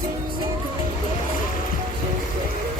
是谁在练身